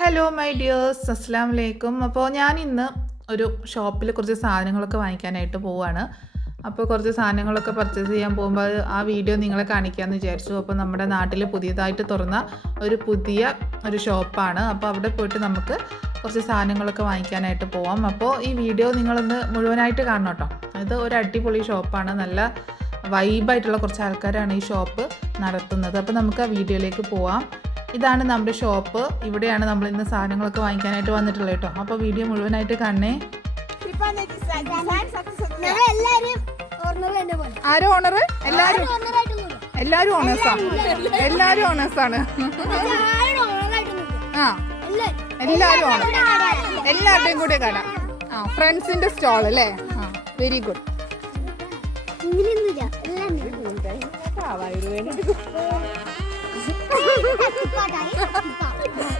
Hello my dears അസ്സാം വലൈക്കും അപ്പോൾ ഞാൻ ഇന്ന് ഒരു ഷോപ്പിൽ കുറച്ച് സാധനങ്ങളൊക്കെ വാങ്ങിക്കാനായിട്ട് പോവാണ്. അപ്പോൾ കുറച്ച് സാധനങ്ങളൊക്കെ പർച്ചേസ് ചെയ്യാൻ പോകുമ്പോൾ അത് ആ വീഡിയോ നിങ്ങളെ കാണിക്കാമെന്ന് വിചാരിച്ചു. അപ്പോൾ നമ്മുടെ നാട്ടിൽ പുതിയതായിട്ട് തുറന്ന ഒരു പുതിയ ഒരു ഷോപ്പാണ്. അപ്പോൾ അവിടെ പോയിട്ട് നമുക്ക് കുറച്ച് സാധനങ്ങളൊക്കെ വാങ്ങിക്കാനായിട്ട് പോവാം. അപ്പോൾ ഈ വീഡിയോ നിങ്ങളൊന്ന് മുഴുവനായിട്ട് കാണണം കേട്ടോ ഇത് ഒരു അടിപൊളി ഷോപ്പാണ്. നല്ല വൈബായിട്ടുള്ള കുറച്ച് ആൾക്കാരാണ് ഈ ഷോപ്പ് നടത്തുന്നത്. അപ്പോൾ നമുക്ക് ആ വീഡിയോയിലേക്ക് പോവാം. ഇതാണ് നമ്മുടെ ഷോപ്പ്. ഇവിടെയാണ് നമ്മൾ ഇന്ന് സാധനങ്ങളൊക്കെ വാങ്ങിക്കാനായിട്ട് വന്നിട്ടുള്ളത് കേട്ടോ. അപ്പോൾ വീഡിയോ മുഴുവനായിട്ട് കാണണേ. ആരോ ഓണർ എല്ലാരും. എല്ലാരും ഓണേഴ്സാ എല്ലാരും ഓണേഴ്സാണ് ആ. എല്ലാരും എല്ലാരും ഓണർ എല്ലാവരുടെയും കൂടെ കട ആ ഫ്രണ്ട്സിന്റെ സ്റ്റോൾ അല്ലേ? ആ വെരി ഗുഡ് ഇങ്ങനെയൊന്നുമില്ല. എല്ലാം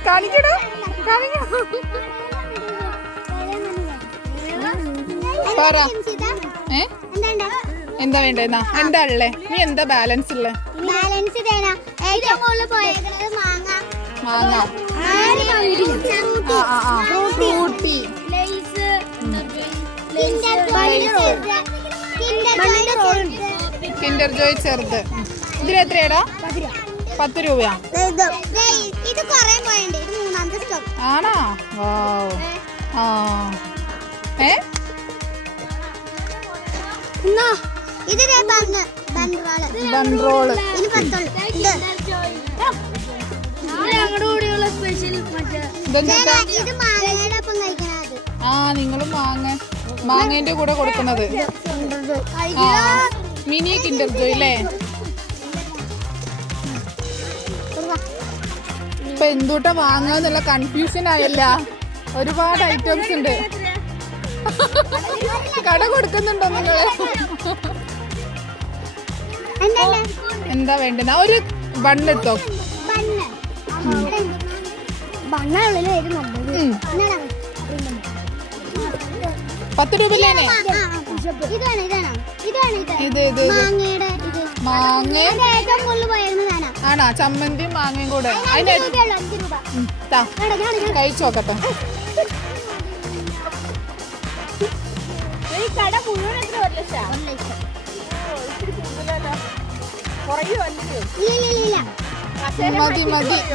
കാണിക്കടോ കാണിക്കോ പറ. ഏ? എന്താ വേണ്ട എന്താ ഉള്ളേ? നീ എന്താ ബാലൻസ് ഉള്ളേ? ബാലൻസ് തേന. ഏറ്റവും കൂടുതൽ പോയേക്കുന്നത് മാങ്ങ. മാങ്ങ. ഫ്രൂട്ടി കിൻഡർ ജോയ് ചെറുത്, കിൻഡർ പത്ത് രൂപയാ. ഇത് കൊറേ പോയുണ്ട്. ഇത് മൂന്നാമത്തെ സ്റ്റോപ്പ്. ആണോ? വാവ്. ആ. ഏ? എന്നാ ഇത് ബൺറോൾ ആ നിങ്ങളും മാങ്ങ മാങ്ങേന്റെ കൂടെ കൊടുക്കുന്നത് ആ. മിനി കിൻഡർ ജോയ് അല്ലേ? ഇപ്പൊ എന്തുട്ടാ വാങ്ങുക എന്നുള്ള കൺഫ്യൂഷൻ ആയല്ല. ഒരുപാട് ഐറ്റംസ് ഉണ്ട്. കട കൊടുക്കുന്നുണ്ടോ നിങ്ങൾ? എന്താ? വേണ്ടത്? ഒരു ബണ്ണെടുത്തോ? പത്ത് ഇതാണ് ഇത് ഇത് ഇത് ഇത്. മാങ്ങയുടെ ഇത് മാങ്ങ. ഇത് ഏറ്റവും കൂടുതൽ പോയിരുന്ന സാധനം ആണോ? ചമ്മന്തിയും മാങ്ങയും കൂടെ. അതിന്റെ കഴിച്ചു നോക്കട്ടെ. മതി മതി.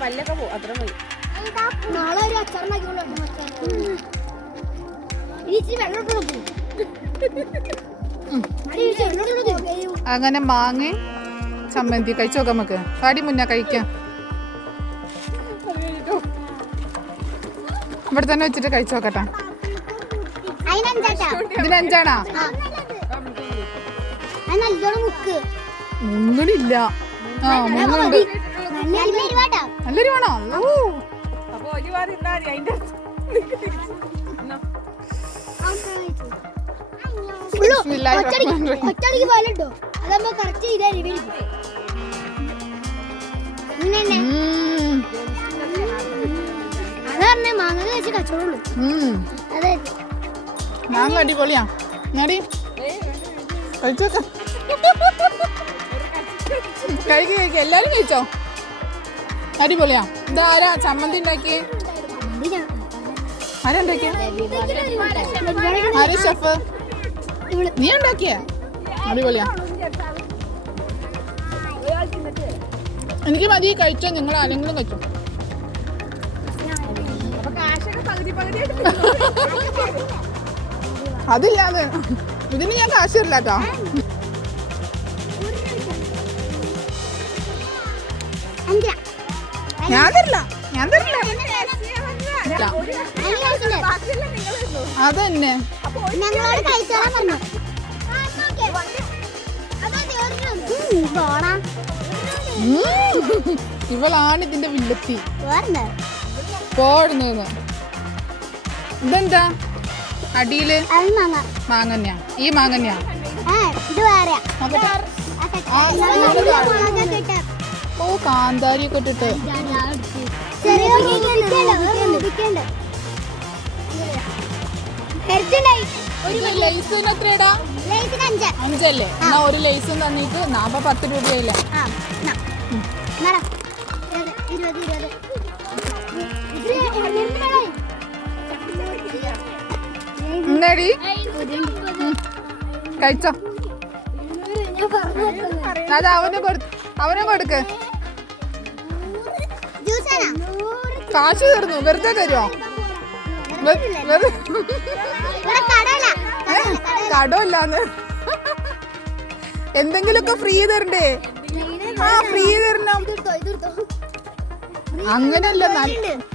പല്ലൊക്കെ പോകും അത്ര മതി. നാളെ ഒരു അച്ചാറുണ്ടാക്കിക്കൊണ്ട് വരണം അങ്ങനെ മാങ്ങ ചമ്മന്തി കഴിച്ചു നോക്കാം നമുക്ക്? പാടി മുന്നേ കഴിക്കാം. ഇവിടെ തന്നെ വെച്ചിട്ട് കഴിച്ചു നോക്കട്ടെ അതിനഞ്ചാട്ടാ. ഇതിന് അഞ്ചാണാ? ആ. ഇരുവാട്ടാ നല്ലൊരു വേണോ ഓ. ഒറ്റടിക്ക് പാലിട്ടോ അതാകുമ്പോ കറക്റ്റ് ചെയ്താൽ അതാണ് മാങ്ങ വെച്ച് കച്ചവടമുള്ളൂ. അതെ. മാങ്ങ അടിപൊളിയാ. ഞാടി. കഴിച്ചു നോക്കാം കഴിക്ക് കഴിക്ക്. എല്ലാരും കഴിച്ചോ? അടിപൊളിയാ. ഇതാരാ ചമ്മന്തി ഉണ്ടാക്കിയേ? ആരാ ഉണ്ടാക്കിയ? ആരാ ഷെഫ്. നീ ഉണ്ടാക്കിയ? അടിപൊളിയാ. എനിക്ക് മതി കഴിച്ചോ നിങ്ങൾ ആരെങ്കിലും കഴിച്ചോ. അതില്ലാതെ ഇതിന് ഞാൻ കാശ് തരില്ല കേട്ടോ. ഞാൻ തരില്ല ഞാൻ തരില്ല. അതന്നെ. ഞങ്ങളോട് കഴിച്ചോളാൻ പറഞ്ഞു. ഇവളാണ് ഇതിന്റെ വില്ലത്തി. പോടുന്നു ഇതെന്താ? അടിയിൽ മാങ്ങന്യ മാങ്ങ. മാങ്ങന്യാ. ഈ മാങ്ങന്യാ. ഓ കാന്താരി ഒക്കെ ഇട്ടിട്ട്. ചെറിയ. ലൈസിന് എത്രയാടാ? ലേസിന് അഞ്ച്. അഞ്ചല്ലേ? എന്നാ ഒരു ലേസും തന്നിട്ട് നാപ്പ പത്ത് എന്തിനാടാ? എന്നാടി കഴിച്ചോ. അത് അവന് അവന് കൊടുക്ക്? കാശ് തീർന്നു. വെറുതെ തരുമോ കടമില്ലാന്ന്. എന്തെങ്കിലുമൊക്കെ ഫ്രീ തരണ്ടേ? ആ ഫ്രീ തരണം. അങ്ങനല്ല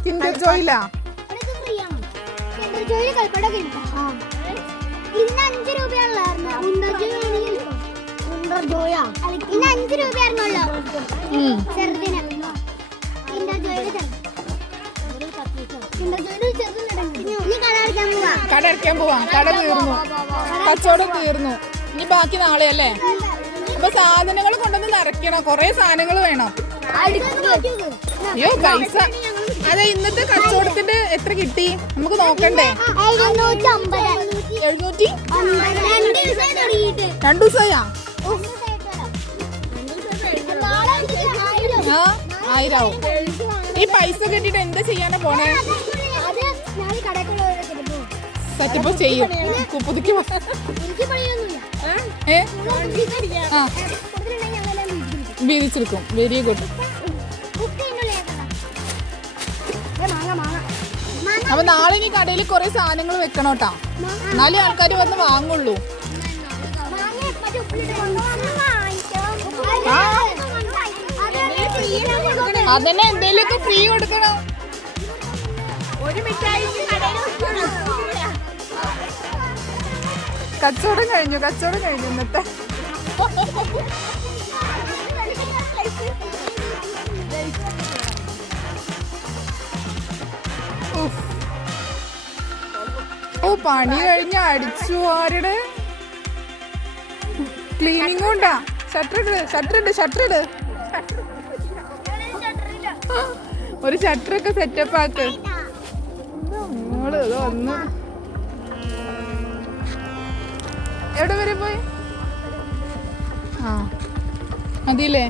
കിൻഡർ ജോയിലാ ഇവിടെ കട അടയ്ക്കാൻ പോവാം. കട തീർന്നു. കച്ചവടം തീർന്നു. ഇനി ബാക്കി നാളെ അല്ലേ? അപ്പൊ സാധനങ്ങൾ കൊണ്ടുവന്ന് നിറയ്ക്കണം. കൊറേ സാധനങ്ങൾ വേണം. അയ്യോ പൈസ. അതെ ഇന്നത്തെ കച്ചവടത്തിന്റെ എത്ര കിട്ടി? നമുക്ക് നോക്കണ്ടേ. എഴുന്നൂറ്റി രണ്ട് ദിവസമായി ആയിരാവും. ഈ പൈസ കെട്ടിട്ട് എന്താ ചെയ്യാനാ പോണേ? സെറ്റപ്പ് ചെയ്യും. പുതുക്കി ആ വീതിച്ചെടുക്കും. Very good. അപ്പൊ നാളെ ഇനി കടയിൽ കുറെ സാധനങ്ങൾ വെക്കണം കേട്ടാ. എന്നാലേ ആൾക്കാർ വന്ന് വാങ്ങുള്ളൂ. അതന്നെ എന്തെങ്കിലുമൊക്കെ ഫ്രീ കൊടുക്കണം. ഒരു മിഠായി കച്ചവടം കഴിഞ്ഞു കച്ചവടം കഴിഞ്ഞു ഇന്നത്തെ. ഓ പണി കഴിഞ്ഞ അടിച്ചു ആരുടെ? ക്ലീനിങ് ഉണ്ടാ. ഷട്ടർ ഇട് ഷട്ടർ ഇട് ഷട്ടർ ഇട്. ഒരു ഷട്ടറൊക്കെ സെറ്റപ്പ് ആക്ക്. ഒന്ന് ഇത് വന്ന് എവിടെ വരെ പോയി? ആ. മതിയില്ലേ?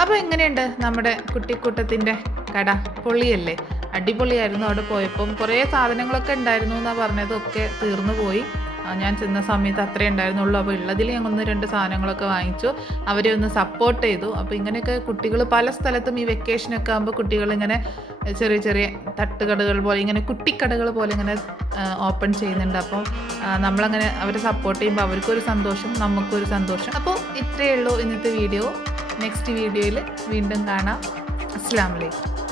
അപ്പോൾ എങ്ങനെയുണ്ട് നമ്മുടെ കുട്ടിക്കൂട്ടത്തിന്റെ കട? പൊളിയല്ലേ? അടിപൊളിയായിരുന്നു അവിടെ പോയപ്പം. കുറേ സാധനങ്ങളൊക്കെ ഉണ്ടായിരുന്നു എന്നാണ് പറഞ്ഞതൊക്കെ തീർന്നു പോയി. ഞാൻ ചെന്ന സമയത്ത് അത്രേ ഉണ്ടായിരുന്നുള്ളൂ. അപ്പോൾ ഉള്ളതിൽ ഞാൻ ഒന്ന് രണ്ട് സാധനങ്ങളൊക്കെ വാങ്ങിച്ചു. അവരെ ഒന്ന് സപ്പോർട്ട് ചെയ്തു. അപ്പോൾ ഇങ്ങനെയൊക്കെ കുട്ടികൾ പല സ്ഥലത്തും ഈ വെക്കേഷനൊക്കെ ആകുമ്പോൾ കുട്ടികൾ ഇങ്ങനെ ചെറിയ ചെറിയ തട്ടുകടകൾ പോലെ ഇങ്ങനെ കുട്ടിക്കടകൾ പോലെ ഇങ്ങനെ ഓപ്പൺ ചെയ്യുന്നുണ്ട്. അപ്പോൾ നമ്മളങ്ങനെ അവരെ സപ്പോർട്ട് ചെയ്യുമ്പോൾ അവർക്കൊരു സന്തോഷം നമുക്കൊരു സന്തോഷം. അപ്പോൾ ഇത്രയേ ഉള്ളൂ ഇന്നത്തെ വീഡിയോ. നെക്സ്റ്റ് വീഡിയോയിൽ വീണ്ടും കാണാം. അസ്സാം വലൈക്കും